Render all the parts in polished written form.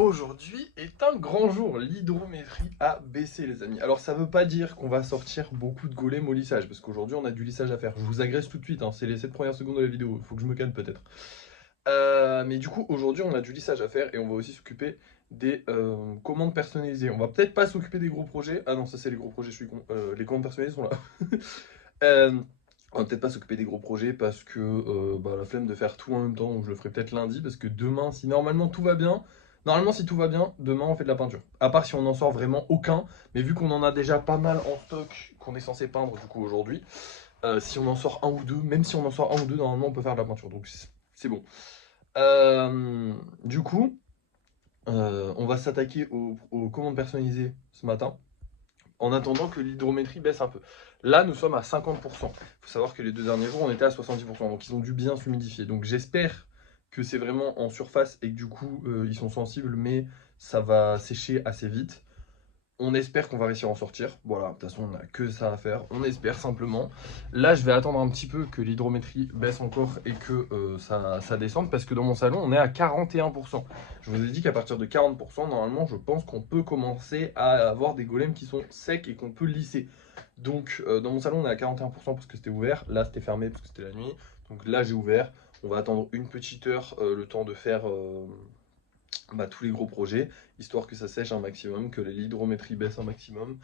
Aujourd'hui est un grand jour, l'hydrométrie a baissé les amis. Alors ça veut pas dire qu'on va sortir beaucoup de golems au lissage, parce qu'aujourd'hui on a du lissage à faire. Je vous agresse tout de suite, hein, c'est les 7 premières secondes de la vidéo, il faut que je me calme peut-être. Mais du coup aujourd'hui on a du lissage à faire et on va aussi s'occuper des commandes personnalisées. On va peut-être pas s'occuper des gros projets, ah non ça c'est les gros projets, je suis con. Les commandes personnalisées sont là. Euh, on va peut-être pas s'occuper des gros projets parce que la flemme de faire tout en même temps, donc je le ferai peut-être lundi, parce que demain, si normalement tout va bien, demain on fait de la peinture. À part si on n'en sort vraiment aucun, mais vu qu'on en a déjà pas mal en stock qu'on est censé peindre du coup aujourd'hui, si on en sort un ou deux, même si on en sort un ou deux, normalement on peut faire de la peinture, donc c'est bon. Du coup, on va s'attaquer aux commandes personnalisées ce matin, en attendant que l'hydrométrie baisse un peu. Là, nous sommes à 50%. Il faut savoir que les 2 derniers jours, on était à 70%, donc ils ont dû bien s'humidifier. Donc j'espère que c'est vraiment en surface et que du coup, ils sont sensibles, mais ça va sécher assez vite. On espère qu'on va réussir à en sortir. Voilà, de toute façon, on n'a que ça à faire. On espère simplement. Là, je vais attendre un petit peu que l'hydrométrie baisse encore et que ça descende, parce que dans mon salon, on est à 41%. Je vous ai dit qu'à partir de 40%, normalement, je pense qu'on peut commencer à avoir des golems qui sont secs et qu'on peut lisser. Donc, dans mon salon, on est à 41% parce que c'était ouvert. Là, c'était fermé parce que c'était la nuit. Donc là, j'ai ouvert. On va attendre une petite heure, le temps de faire tous les gros projets, histoire que ça sèche un maximum, que l'hydrométrie baisse un maximum.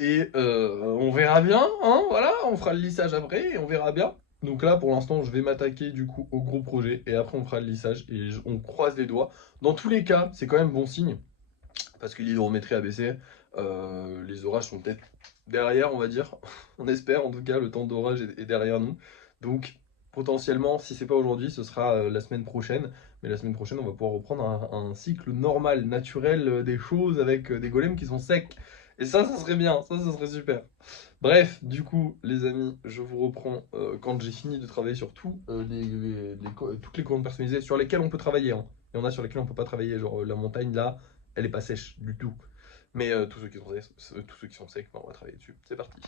Et on verra bien, hein, voilà, on fera le lissage après et on verra bien. Donc là, pour l'instant, je vais m'attaquer du coup au gros projet et après on fera le lissage et on croise les doigts. Dans tous les cas, c'est quand même bon signe parce que l'hydrométrie a baissé. Les orages sont peut-être derrière, on va dire. On espère, en tout cas, le temps d'orage est derrière nous. Donc potentiellement, si c'est pas aujourd'hui, ce sera la semaine prochaine. Mais la semaine prochaine, on va pouvoir reprendre un cycle normal, naturel des choses avec des golems qui sont secs. Et ça serait bien, ça serait super. Bref, du coup, les amis, je vous reprends quand j'ai fini de travailler sur toutes les commandes personnalisées sur lesquelles on peut travailler, hein. Il y en a sur lesquelles on peut pas travailler, genre la montagne là, elle est pas sèche du tout. Mais tous ceux qui sont secs, on va travailler dessus. C'est parti.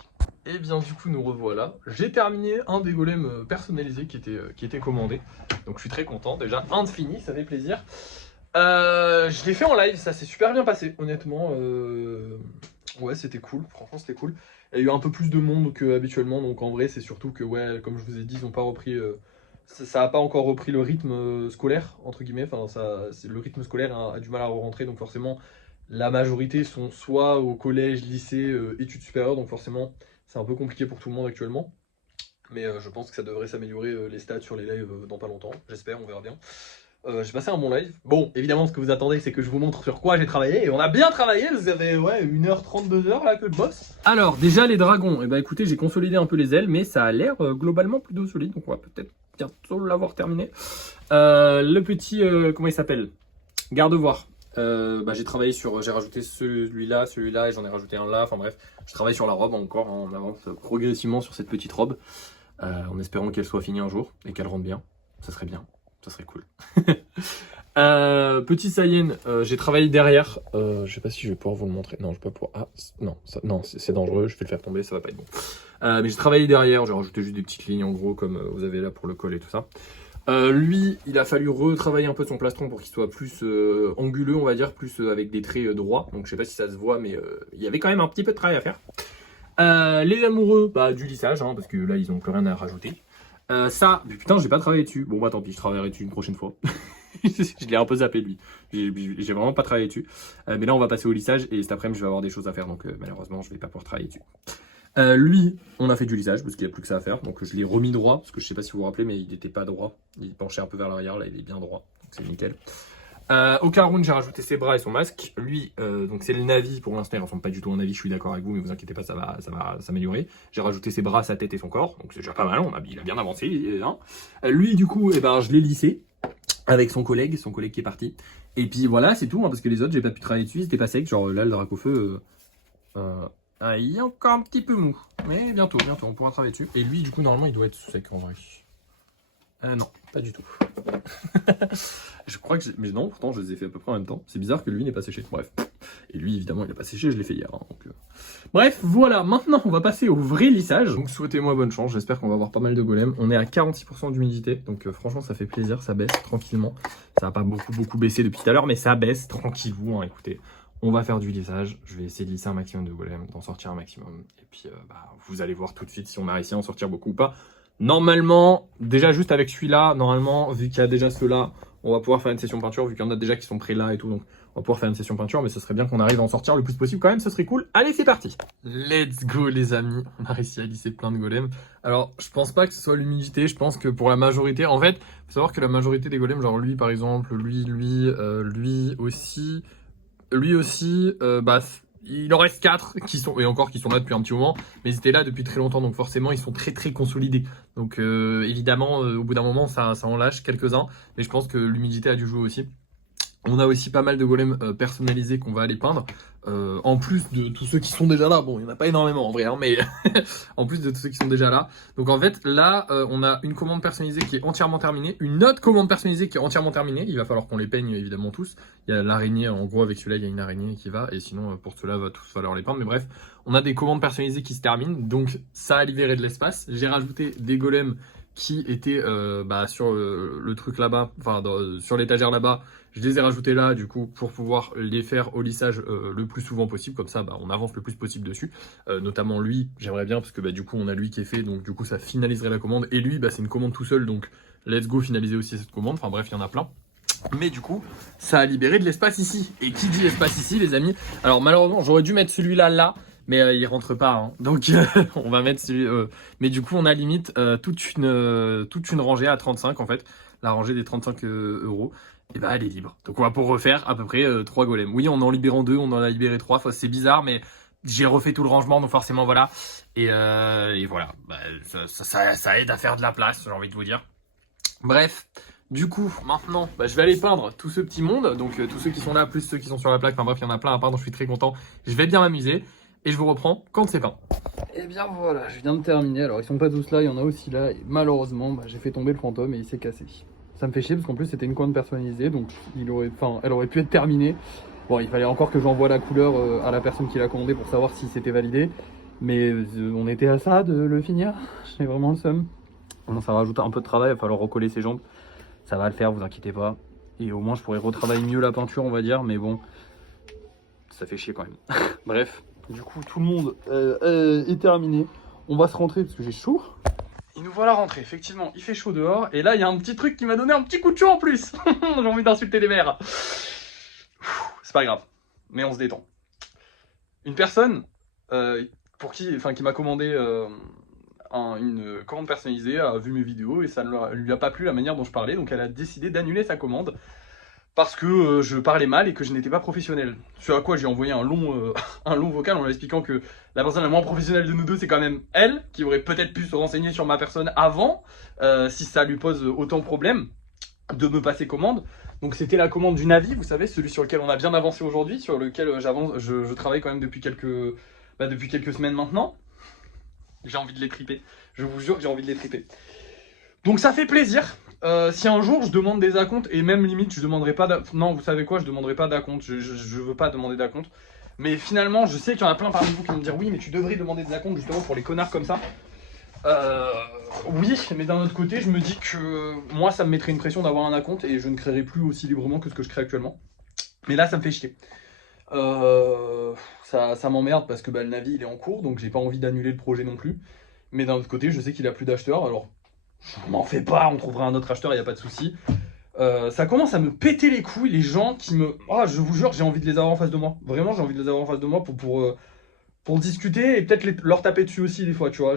Et bien du coup nous revoilà. J'ai terminé un des golems personnalisés qui était commandé. Donc je suis très content. Déjà un de fini, ça fait plaisir. Je l'ai fait en live, ça s'est super bien passé, honnêtement. Ouais, c'était cool, franchement c'était cool. Il y a eu un peu plus de monde qu'habituellement, donc en vrai c'est surtout que, ouais, comme je vous ai dit, ils n'ont pas repris... ça n'a pas encore repris le rythme scolaire, entre guillemets. Enfin, le rythme scolaire a du mal à rentrer, donc forcément la majorité sont soit au collège, lycée, études supérieures, donc forcément c'est un peu compliqué pour tout le monde actuellement. Mais je pense que ça devrait s'améliorer les stats sur les lives dans pas longtemps, j'espère, on verra bien. J'ai passé un bon live. Bon, évidemment, ce que vous attendez, c'est que je vous montre sur quoi j'ai travaillé. Et on a bien travaillé, vous avez 1h30, 2h là que je bosse. Alors, déjà les dragons, écoutez, j'ai consolidé un peu les ailes, mais ça a l'air globalement plutôt solide. Donc on va peut-être bientôt l'avoir terminé. Le petit, comment il s'appelle? Garde-voir. J'ai travaillé sur, j'ai rajouté celui-là, et j'en ai rajouté un là. Enfin bref, je travaille sur la robe encore, hein. On avance progressivement sur cette petite robe. En espérant qu'elle soit finie un jour et qu'elle rentre bien. Ça serait bien. Ça serait cool. Petit Saiyan, j'ai travaillé derrière. Je sais pas si je vais pouvoir vous le montrer. Non, je vais pas pouvoir. Ah, non, c'est dangereux. Je vais le faire tomber, ça va pas être bon. Mais j'ai travaillé derrière. J'ai rajouté juste des petites lignes en gros, comme vous avez là pour le col et tout ça. Lui, il a fallu retravailler un peu son plastron pour qu'il soit plus anguleux, on va dire, plus avec des traits droits. Donc je sais pas si ça se voit, mais il y avait quand même un petit peu de travail à faire. Les amoureux, du lissage, hein, parce que là, ils ont plus rien à rajouter. Ça, putain, j'ai pas travaillé dessus. Bon, tant pis, je travaillerai dessus une prochaine fois. Je l'ai un peu zappé, lui. J'ai vraiment pas travaillé dessus. Mais là, on va passer au lissage et cet après-midi, je vais avoir des choses à faire. Donc, malheureusement, je vais pas pouvoir travailler dessus. Lui, on a fait du lissage parce qu'il n'y a plus que ça à faire. Donc, je l'ai remis droit parce que je sais pas si vous vous rappelez, mais il n'était pas droit. Il penchait un peu vers l'arrière. Là, il est bien droit. Donc, c'est nickel. Au Caroun, j'ai rajouté ses bras et son masque. Lui, donc c'est le Navi. Pour l'instant, il ressemble pas du tout au Navi. Je suis d'accord avec vous, mais vous inquiétez pas, ça va s'améliorer. J'ai rajouté ses bras, sa tête et son corps. Donc c'est déjà pas mal. Il a bien avancé. Hein. Lui, du coup, je l'ai lissé avec son collègue qui est parti. Et puis voilà, c'est tout. Hein, parce que les autres, j'ai pas pu travailler dessus. C'était pas sec. Genre là, le drac au feu, il est encore un petit peu mou. Mais bientôt, on pourra travailler dessus. Et lui, du coup, normalement, il doit être sec en vrai. Non, Pas du tout. Je crois que mais non, pourtant je les ai fait à peu près en même temps. C'est bizarre que lui n'ait pas séché. Bref. Et lui, évidemment, il n'a pas séché, je l'ai fait hier. Hein, donc, bref, voilà, maintenant on va passer au vrai lissage. Donc souhaitez-moi bonne chance, j'espère qu'on va avoir pas mal de golems. On est à 46% d'humidité, donc franchement ça fait plaisir, ça baisse tranquillement. Ça va pas beaucoup baissé depuis tout à l'heure, mais ça baisse tranquillou, hein, écoutez. On va faire du lissage, je vais essayer de lisser un maximum de golems, d'en sortir un maximum. Et puis vous allez voir tout de suite si on a réussi à en sortir beaucoup ou pas. Normalement, déjà juste avec celui-là, normalement, vu qu'il y a déjà ceux-là, on va pouvoir faire une session peinture, vu qu'il y en a déjà qui sont prêts là et tout, donc on va pouvoir faire une session peinture, mais ce serait bien qu'on arrive à en sortir le plus possible quand même, ce serait cool. Allez, c'est parti. Let's go les amis, on a réussi à lisser plein de golems. Alors, je pense pas que ce soit l'humidité, je pense que pour la majorité, en fait, faut savoir que la majorité des golems, genre lui par exemple, lui aussi, il en reste 4 qui sont, et encore qui sont là depuis un petit moment, mais ils étaient là depuis très longtemps, donc forcément ils sont très consolidés. Donc évidemment, au bout d'un moment, ça en lâche quelques-uns, mais je pense que l'humidité a dû jouer aussi. On a aussi pas mal de golems personnalisés qu'on va aller peindre. En plus de tous ceux qui sont déjà là. Bon, il n'y en a pas énormément en vrai, hein, mais en plus de tous ceux qui sont déjà là. Donc en fait, là, on a une commande personnalisée qui est entièrement terminée. Une autre commande personnalisée qui est entièrement terminée. Il va falloir qu'on les peigne évidemment tous. Il y a l'araignée, en gros avec celui-là, il y a une araignée qui va. Et sinon, pour ceux-là, il va tous falloir les peindre. Mais bref, on a des commandes personnalisées qui se terminent. Donc ça a libéré de l'espace. J'ai rajouté des golems qui étaient sur le truc là-bas, enfin sur l'étagère là-bas. Je les ai rajoutés là, du coup, pour pouvoir les faire au lissage le plus souvent possible. Comme ça, on avance le plus possible dessus. Notamment lui, j'aimerais bien, parce que du coup, on a lui qui est fait. Donc, du coup, ça finaliserait la commande. Et lui, c'est une commande tout seul. Donc, let's go finaliser aussi cette commande. Enfin, bref, il y en a plein. Mais du coup, ça a libéré de l'espace ici. Et qui dit espace ici, les amis? Alors, malheureusement, j'aurais dû mettre celui-là là. Mais il rentre pas, hein. Donc on va mettre celui. Mais du coup, on a limite toute une rangée à 35 en fait. La rangée des 35 euros. Et elle est libre. Donc on va pour refaire à peu près 3 golems. Oui, en libérant 2, on en a libéré 3. Enfin, c'est bizarre, mais j'ai refait tout le rangement, donc forcément voilà. Et voilà, ça aide à faire de la place, j'ai envie de vous dire. Bref. Du coup, maintenant, je vais aller peindre tout ce petit monde. Donc tous ceux qui sont là, plus ceux qui sont sur la plaque. Enfin bref, il y en a plein à peindre, je suis très content. Je vais bien m'amuser. Et je vous reprends quand c'est peint. Et bien voilà, je viens de terminer. Alors ils sont pas tous là, il y en a aussi là. Et malheureusement, j'ai fait tomber le fantôme et il s'est cassé. Ça me fait chier parce qu'en plus c'était une commande personnalisée, donc elle aurait pu être terminée. Bon, il fallait encore que j'envoie la couleur à la personne qui l'a commandé pour savoir si c'était validé. Mais on était à ça de le finir. J'ai vraiment le seum. Bon, ça rajoute un peu de travail, il va falloir recoller ses jambes. Ça va le faire, vous inquiétez pas. Et au moins je pourrais retravailler mieux la peinture, on va dire. Mais bon, ça fait chier quand même. Bref. Du coup, tout le monde est terminé. On va se rentrer parce que j'ai chaud. Et nous voilà rentrés. Effectivement, il fait chaud dehors. Et là, il y a un petit truc qui m'a donné un petit coup de chaud en plus. J'ai envie d'insulter les mères. C'est pas grave. Mais on se détend. Une personne qui m'a commandé une commande personnalisée a vu mes vidéos et ça ne lui a pas plu la manière dont je parlais. Donc elle a décidé d'annuler sa commande. Parce que je parlais mal et que je n'étais pas professionnel. Ce à quoi j'ai envoyé un long vocal en lui expliquant que la personne la moins professionnelle de nous deux, c'est quand même elle, qui aurait peut-être pu se renseigner sur ma personne avant, si ça lui pose autant de problèmes, de me passer commande. Donc c'était la commande du Navi, vous savez, celui sur lequel on a bien avancé aujourd'hui, sur lequel je travaille quand même depuis quelques semaines maintenant. J'ai envie de les triper, je vous jure que j'ai envie de les triper. Donc ça fait plaisir. Si un jour je demande des acomptes, et même limite je demanderai pas non, vous savez quoi, je demanderai pas d'acompte, je veux pas demander d'acompte. Mais finalement, je sais qu'il y en a plein parmi vous qui vont me dire oui, mais tu devrais demander des acomptes justement pour les connards comme ça. Oui, mais d'un autre côté, je me dis que moi ça me mettrait une pression d'avoir un acompte et je ne créerai plus aussi librement que ce que je crée actuellement. Mais là ça me fait chier. Ça m'emmerde parce que le Navi il est en cours, donc j'ai pas envie d'annuler le projet non plus. Mais d'un autre côté, je sais qu'il a plus d'acheteurs, alors je m'en fais pas, on trouvera un autre acheteur, il n'y a pas de souci. Ça commence à me péter les couilles, les gens qui me... Ah, je vous jure, j'ai envie de les avoir en face de moi. Vraiment, j'ai envie de les avoir en face de moi pour discuter et peut-être leur taper dessus aussi des fois, tu vois.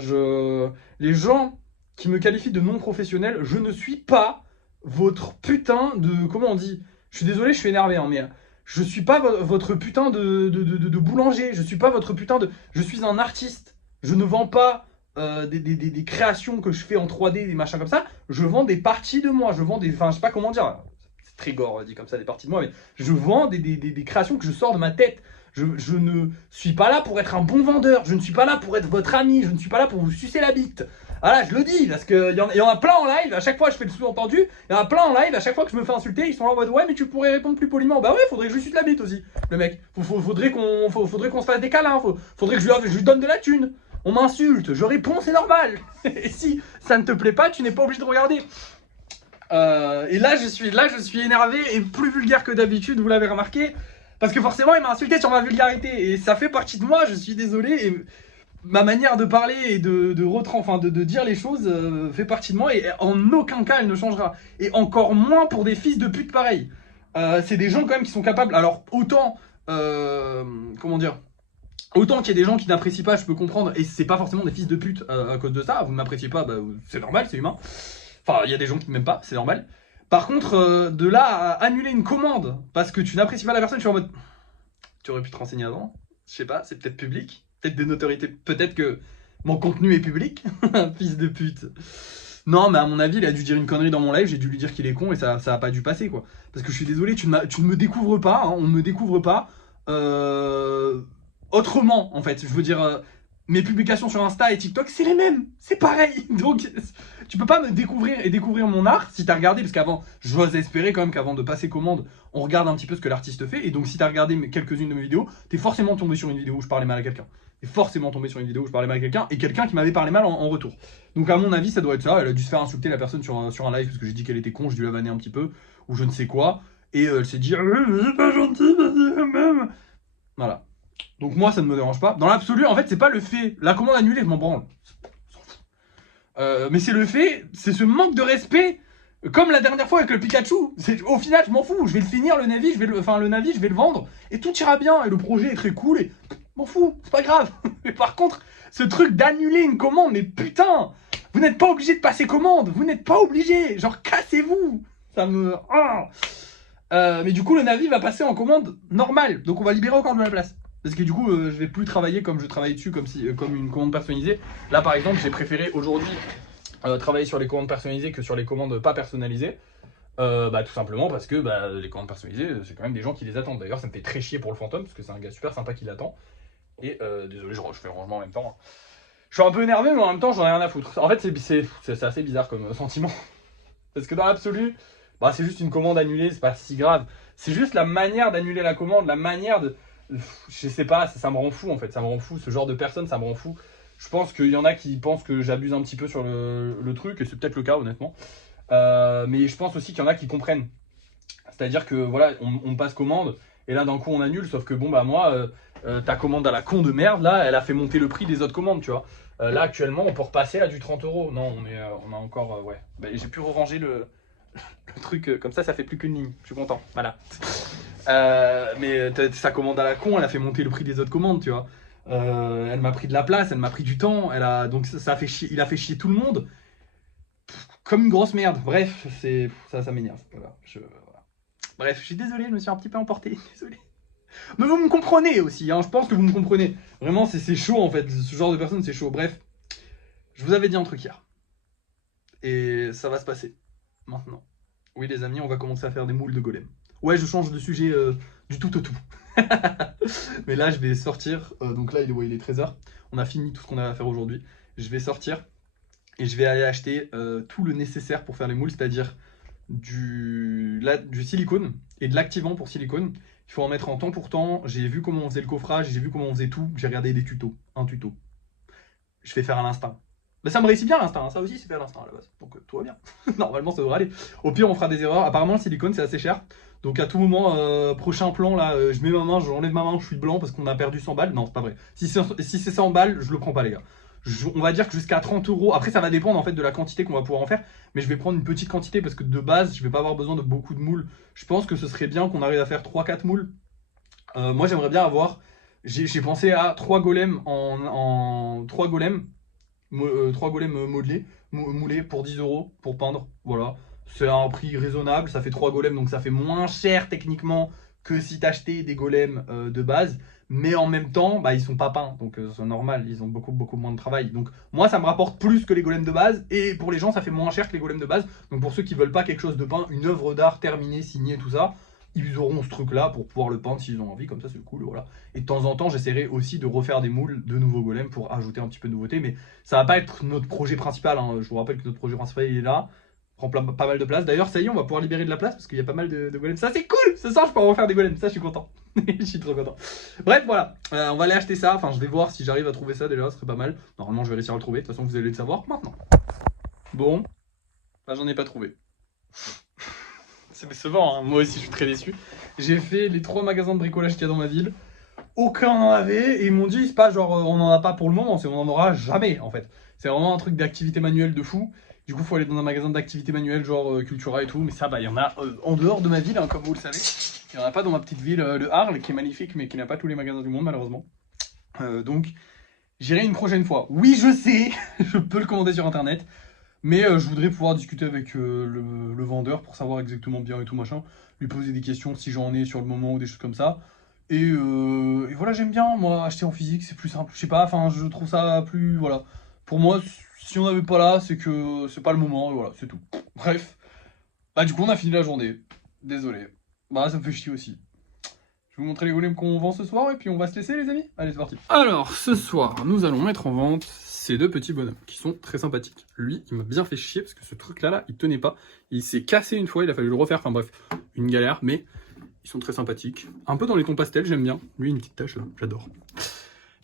Les gens qui me qualifient de non professionnel, je ne suis pas votre putain de... Comment on dit? Je suis désolé, je suis énervé, hein, mais je suis pas votre putain de boulanger. Je suis pas votre putain de... Je suis un artiste. Je ne vends pas... des créations que je fais en 3D, des machins comme ça, je vends des parties de moi, je vends des... Enfin, je sais pas comment dire, c'est très gore dit comme ça, des parties de moi, mais je vends des créations que je sors de ma tête. Je ne suis pas là pour être un bon vendeur, je ne suis pas là pour être votre ami, je ne suis pas là pour vous sucer la bite. Voilà, je le dis, parce qu'il y en a plein en live, à chaque fois je fais le sous-entendu, il y en a plein en live, à chaque fois que je me fais insulter, ils sont là en mode ouais, mais tu pourrais répondre plus poliment. Bah ouais, faudrait que je lui suce la bite aussi, le mec. Faudrait qu'on se fasse des câlins, faudrait que je lui donne de la thune. On m'insulte, je réponds, c'est normal. Et si ça ne te plaît pas, tu n'es pas obligé de regarder. Et là je suis énervé et plus vulgaire que d'habitude, vous l'avez remarqué. Parce que forcément, il m'a insulté sur ma vulgarité. Et ça fait partie de moi, je suis désolé. Et ma manière de parler et de dire les choses fait partie de moi. Et en aucun cas, elle ne changera. Et encore moins pour des fils de pute pareils. C'est des gens quand même qui sont capables. Alors, autant. Comment dire, autant qu'il y ait des gens qui n'apprécient pas, je peux comprendre. Et c'est pas forcément des fils de pute à cause de ça. Vous ne m'appréciez pas, bah, c'est normal, c'est humain. Enfin, il y a des gens qui ne m'aiment pas, c'est normal. Par contre, de là à annuler une commande parce que tu n'apprécies pas la personne, je suis en mode. Tu aurais pu te renseigner avant. Je sais pas, c'est peut-être public. Peut-être des notoriétés. Peut-être que mon contenu est public. Fils de pute. Non, mais à mon avis, il a dû dire une connerie dans mon live. J'ai dû lui dire qu'il est con et ça a pas dû passer, quoi. Parce que je suis désolé, tu ne me découvres pas. Hein, on ne me découvre pas. Autrement, en fait. Je veux dire. Mes publications sur Insta et TikTok, c'est les mêmes, c'est pareil. Donc, tu peux pas me découvrir et découvrir mon art si t'as regardé, parce qu'avant, j'ose espérer quand même qu'avant de passer commande, on regarde un petit peu ce que l'artiste fait. Et donc, si t'as regardé quelques-unes de mes vidéos, t'es forcément tombé sur une vidéo où je parlais mal à quelqu'un. T'es forcément tombé sur une vidéo où je parlais mal à quelqu'un et quelqu'un qui m'avait parlé mal en retour. Donc, à mon avis, ça doit être ça. Elle a dû se faire insulter la personne sur un live parce que j'ai dit qu'elle était con, j'ai dû la vanner un petit peu, ou je ne sais quoi. Et elle s'est dit, c'est pas gentil, vas-y, quand même. Voilà. Donc moi ça ne me dérange pas. Dans l'absolu, en fait, c'est pas le fait. La commande annulée, je m'en branle. Mais c'est le fait, c'est ce manque de respect. Comme la dernière fois avec le Pikachu. Au final, je m'en fous. Je vais le finir, le Navi, je vais le vendre. Et tout ira bien. Et le projet est très cool. Et m'en fous, c'est pas grave. Mais par contre, ce truc d'annuler une commande, mais putain, vous n'êtes pas obligé de passer commande. Vous n'êtes pas obligé. Genre, cassez-vous. Ça me. Mais du coup, le Navi va passer en commande normale. Donc on va libérer encore de la place. Parce que du coup, je vais plus travailler comme je travaillais dessus, comme une commande personnalisée. Là, par exemple, j'ai préféré aujourd'hui travailler sur les commandes personnalisées que sur les commandes pas personnalisées. Tout simplement parce que les commandes personnalisées, c'est quand même des gens qui les attendent. D'ailleurs, ça me fait très chier pour le fantôme, parce que c'est un gars super sympa qui l'attend. Et désolé, je fais le rangement en même temps. Je suis un peu énervé, mais en même temps, j'en ai rien à foutre. En fait, c'est assez bizarre comme sentiment. Parce que dans l'absolu, c'est juste une commande annulée, c'est pas si grave. C'est juste la manière d'annuler la commande, la manière de... Je sais pas, ça me rend fou en fait, ça me rend fou, ce genre de personne, ça me rend fou. Je pense qu'il y en a qui pensent que j'abuse un petit peu sur le truc, et c'est peut-être le cas honnêtement. Mais je pense aussi qu'il y en a qui comprennent. C'est-à-dire que voilà, on passe commande, et là d'un coup on annule, sauf que moi, ta commande à la con de merde, là, elle a fait monter le prix des autres commandes, tu vois. Là actuellement, on peut repasser à du 30 €. Non, on a encore, ouais. J'ai pu ranger le truc, comme ça fait plus qu'une ligne, je suis content, voilà. Mais sa commande à la con, elle a fait monter le prix des autres commandes, tu vois. Elle m'a pris de la place, elle m'a pris du temps, donc ça a fait chier, il a fait chier tout le monde comme une grosse merde. Bref, ça m'énerve. Voilà, voilà. Bref, je suis désolé, je me suis un petit peu emporté, désolé. Mais vous me comprenez aussi, hein, je pense que vous me comprenez. Vraiment, c'est chaud en fait, ce genre de personne, c'est chaud. Bref, je vous avais dit un truc hier. Et ça va se passer maintenant. Oui les amis, on va commencer à faire des moules de golem. Ouais, je change de sujet du tout au tout. Mais là, je vais sortir. Donc là, il est 13h. On a fini tout ce qu'on avait à faire aujourd'hui. Je vais sortir et je vais aller acheter tout le nécessaire pour faire les moules, c'est-à-dire du silicone et de l'activant pour silicone. Il faut en mettre en temps pour temps. J'ai vu comment on faisait le coffrage, j'ai vu comment on faisait tout. J'ai regardé des tutos, un tuto. Je vais faire à l'instinct. Ça me réussit bien l'instinct, hein. Ça aussi c'est fait à l'instinct à la base. Donc tout va bien. Normalement ça devrait aller. Au pire on fera des erreurs. Apparemment le silicone c'est assez cher. Donc à tout moment, prochain plan là, je mets ma main, j'enlève ma main, je suis blanc parce qu'on a perdu 100 balles. Non c'est pas vrai. Si c'est 100 balles, je le prends pas les gars. On va dire que jusqu'à 30 €. Après ça va dépendre en fait de la quantité qu'on va pouvoir en faire. Mais je vais prendre une petite quantité parce que de base je vais pas avoir besoin de beaucoup de moules. Je pense que ce serait bien qu'on arrive à faire 3-4 moules. Moi j'aimerais bien avoir... J'ai pensé à 3 golems 3 golems. 3 golems moulés pour 10 € pour peindre, voilà. C'est un prix raisonnable, ça fait 3 golems donc ça fait moins cher techniquement que si t'achetais des golems de base. Mais en même temps, ils sont pas peints, donc c'est normal, ils ont beaucoup moins de travail. Donc moi ça me rapporte plus que les golems de base, et pour les gens ça fait moins cher que les golems de base. Donc pour ceux qui veulent pas quelque chose de peint, une œuvre d'art terminée, signée, tout ça, ils auront ce truc-là pour pouvoir le peindre s'ils ont envie, comme ça c'est cool, voilà. Et de temps en temps, j'essaierai aussi de refaire des moules de nouveaux golems pour ajouter un petit peu de nouveauté, mais ça va pas être notre projet principal, hein. Je vous rappelle que notre projet principal il est là, prend pas mal de place. D'ailleurs, ça y est, on va pouvoir libérer de la place parce qu'il y a pas mal de golems. Ça c'est cool, ce soir je peux en refaire des golems, ça je suis content. Je suis trop content. Bref, voilà, on va aller acheter ça, enfin je vais voir si j'arrive à trouver ça déjà, ce serait pas mal. Normalement je vais réussir à le trouver, de toute façon vous allez le savoir maintenant. Bon, bah, j'en ai pas trouvé. C'est décevant, hein. Moi aussi je suis très déçu. J'ai fait les 3 magasins de bricolage qu'il y a dans ma ville. Aucun n'en avait et ils m'ont dit c'est pas genre on n'en a pas pour le moment, c'est on en aura jamais en fait. C'est vraiment un truc d'activité manuelle de fou. Du coup faut aller dans un magasin d'activité manuelle genre Cultura et tout. Mais ça bah il y en a en dehors de ma ville, hein, comme vous le savez. Il n'y en a pas dans ma petite ville de Arles qui est magnifique mais qui n'a pas tous les magasins du monde malheureusement. Donc j'irai une prochaine fois. Oui je sais, je peux le commander sur internet. Mais je voudrais pouvoir discuter avec le vendeur pour savoir exactement bien et tout machin. Lui poser des questions si j'en ai sur le moment ou des choses comme ça. Et voilà, j'aime bien, moi, acheter en physique, c'est plus simple. Je sais pas, enfin, je trouve ça plus... Voilà. Pour moi, si on n'avait pas là, c'est que c'est pas le moment, et voilà, c'est tout. Bref. Bah, du coup, on a fini la journée. Désolé. Bah, ça me fait chier aussi. Je vais vous montrer les golems qu'on vend ce soir, et puis on va se laisser, les amis. Allez, c'est parti. Alors, ce soir, nous allons mettre en vente ces 2 petits bonhommes, qui sont très sympathiques. Lui, il m'a bien fait chier, parce que ce truc-là, il tenait pas. Il s'est cassé une fois, il a fallu le refaire, enfin bref, une galère, mais... Ils sont très sympathiques. Un peu dans les tons pastels, j'aime bien. Lui, une petite tache, j'adore.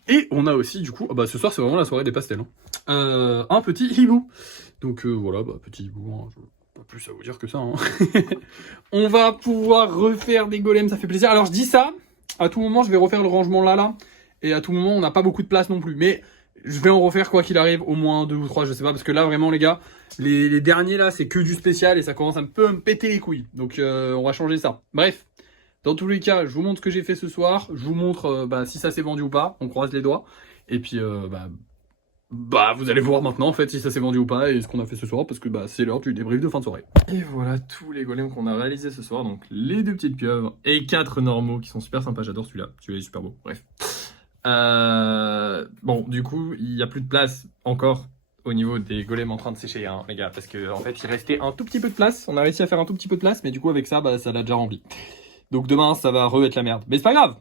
Et on a aussi, du coup, bah, ce soir, c'est vraiment la soirée des pastels. Hein. Un petit hibou. Donc voilà, bah, petit hibou, hein, pas plus à vous dire que ça. Hein. On va pouvoir refaire des golems, ça fait plaisir. Alors, je dis ça, à tout moment, je vais refaire le rangement là. Et à tout moment, on n'a pas beaucoup de place non plus. Mais je vais en refaire quoi qu'il arrive, au moins 2 ou 3, je sais pas. Parce que là, vraiment, les gars, les derniers là, c'est que du spécial et ça commence un peu à me péter les couilles. Donc, on va changer ça. Bref. Dans tous les cas, je vous montre ce que j'ai fait ce soir. Je vous montre si ça s'est vendu ou pas. On croise les doigts. Et puis, vous allez voir maintenant en fait si ça s'est vendu ou pas et ce qu'on a fait ce soir parce que c'est l'heure du débrief de fin de soirée. Et voilà tous les golems qu'on a réalisés ce soir. Donc les 2 petites pieuvres et 4 normaux qui sont super sympas. J'adore celui-là. Celui-là est super beau. Bref. Bon, du coup, il n'y a plus de place encore au niveau des golems en train de sécher, hein, les gars. Parce qu'en fait, il restait un tout petit peu de place. On a réussi à faire un tout petit peu de place. Mais du coup, avec ça, ça l'a déjà rempli. Donc demain, ça va re-être la merde. Mais c'est pas grave.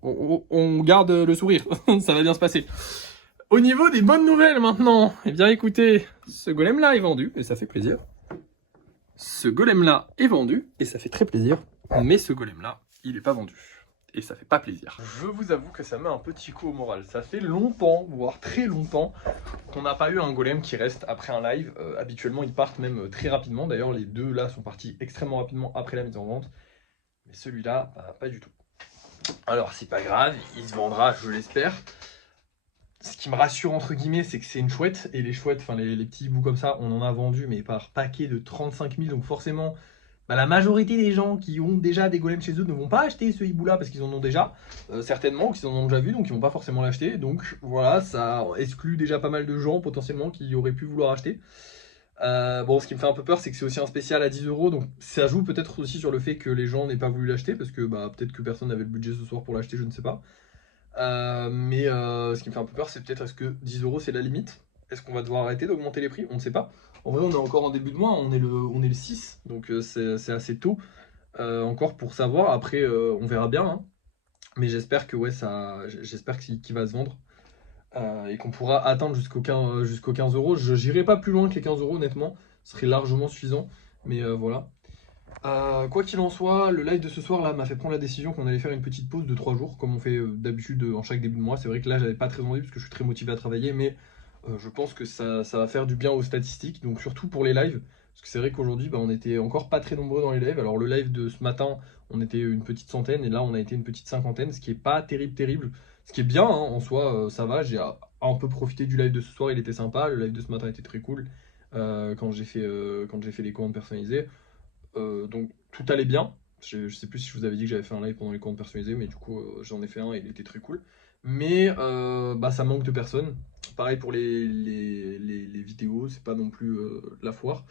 On garde le sourire. Ça va bien se passer. Au niveau des bonnes nouvelles maintenant. Eh bien écoutez, ce golem-là est vendu. Et ça fait plaisir. Ce golem-là est vendu. Et ça fait très plaisir. Mais ce golem-là, il n'est pas vendu. Et ça fait pas plaisir. Je vous avoue que ça met un petit coup au moral. Ça fait longtemps, voire très longtemps, qu'on n'a pas eu un golem qui reste après un live. Habituellement, ils partent même très rapidement. D'ailleurs, les 2 là sont partis extrêmement rapidement après la mise en vente. Mais celui-là, pas du tout. Alors, c'est pas grave, il se vendra, je l'espère. Ce qui me rassure, entre guillemets, c'est que c'est une chouette. Et les chouettes, enfin les petits hiboux comme ça, on en a vendu, mais par paquet de 35 000. Donc forcément, la majorité des gens qui ont déjà des golems chez eux ne vont pas acheter ce hibou-là parce qu'ils en ont déjà. Certainement, qu'ils en ont déjà vu, donc ils vont pas forcément l'acheter. Donc voilà, ça exclut déjà pas mal de gens potentiellement qui auraient pu vouloir acheter. Bon, ce qui me fait un peu peur, c'est que c'est aussi un spécial à 10 €, donc ça joue peut-être aussi sur le fait que les gens n'aient pas voulu l'acheter, parce que peut-être que personne n'avait le budget ce soir pour l'acheter, je ne sais pas. Ce qui me fait un peu peur, c'est peut-être est-ce que 10 € c'est la limite? Est-ce qu'on va devoir arrêter d'augmenter les prix? On ne sait pas. En vrai, on est encore en début de mois, on est le 6, donc c'est assez tôt encore pour savoir. Après, on verra bien, hein. Mais j'espère que j'espère qu'il va se vendre. Et qu'on pourra atteindre jusqu'aux 15 €. Je n'irai pas plus loin que les 15 €, honnêtement. Ce serait largement suffisant. Mais voilà. Quoi qu'il en soit, le live de ce soir là m'a fait prendre la décision qu'on allait faire une petite pause de 3 jours, comme on fait d'habitude en chaque début de mois. C'est vrai que là, j'avais pas très envie parce que je suis très motivé à travailler, mais je pense que ça va faire du bien aux statistiques. Donc surtout pour les lives. Parce que c'est vrai qu'aujourd'hui, on était encore pas très nombreux dans les lives. Alors le live de ce matin, on était une petite centaine, et là, on a été une petite cinquantaine, ce qui est pas terrible. Ce qui est bien, hein, en soi, ça va. J'ai un peu profité du live de ce soir, il était sympa. Le live de ce matin était très cool quand j'ai fait les commandes personnalisées. Donc tout allait bien. Je sais plus si je vous avais dit que j'avais fait un live pendant les commandes personnalisées, mais du coup, j'en ai fait un et il était très cool. Mais ça manque de personnes. Pareil pour les vidéos, c'est pas non plus la foire.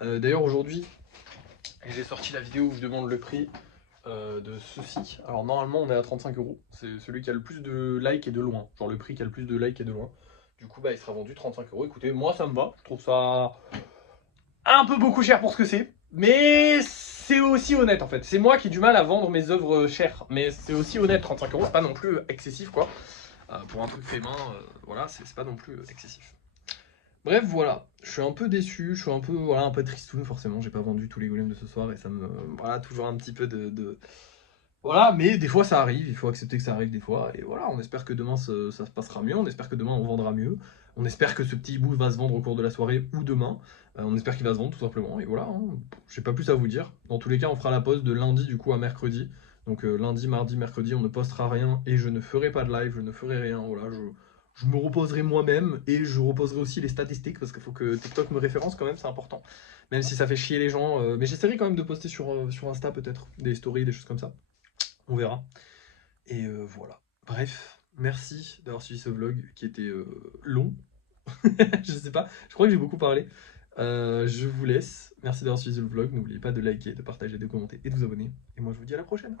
D'ailleurs, aujourd'hui, j'ai sorti la vidéo où je demande le prix de ceci. Alors normalement on est à 35 €. C'est celui qui a le plus de likes et de loin. Genre le prix qui a le plus de likes et de loin. Du coup il sera vendu 35 €. Écoutez, moi ça me va. Je trouve ça un peu beaucoup cher pour ce que c'est. Mais c'est aussi honnête en fait. C'est moi qui ai du mal à vendre mes œuvres chères, mais c'est aussi honnête. 35 euros, c'est pas non plus excessif quoi. Pour un truc fait main, voilà, c'est pas non plus excessif. Bref, voilà, je suis un peu déçu, je suis un peu, voilà, un peu tristoun forcément. J'ai pas vendu tous les golems de ce soir et ça me, voilà, toujours un petit peu voilà, mais des fois ça arrive, il faut accepter que ça arrive des fois. Et voilà, on espère que demain ça se passera mieux, on espère que demain on vendra mieux. On espère que ce petit hibou va se vendre au cours de la soirée ou demain. On espère qu'il va se vendre tout simplement. Et voilà, hein. J'ai pas plus à vous dire. Dans tous les cas, on fera la pause de lundi du coup à mercredi. Donc lundi, mardi, mercredi, on ne postera rien et je ne ferai pas de live, je ne ferai rien. Voilà, je me reposerai moi-même et je reposerai aussi les statistiques parce qu'il faut que TikTok me référence quand même, c'est important. Même si ça fait chier les gens. Mais j'essaierai quand même de poster sur Insta peut-être, des stories, des choses comme ça. On verra. Et voilà. Bref, merci d'avoir suivi ce vlog qui était long. Je sais pas, je crois que j'ai beaucoup parlé. Je vous laisse. Merci d'avoir suivi le vlog. N'oubliez pas de liker, de partager, de commenter et de vous abonner. Et moi, je vous dis à la prochaine.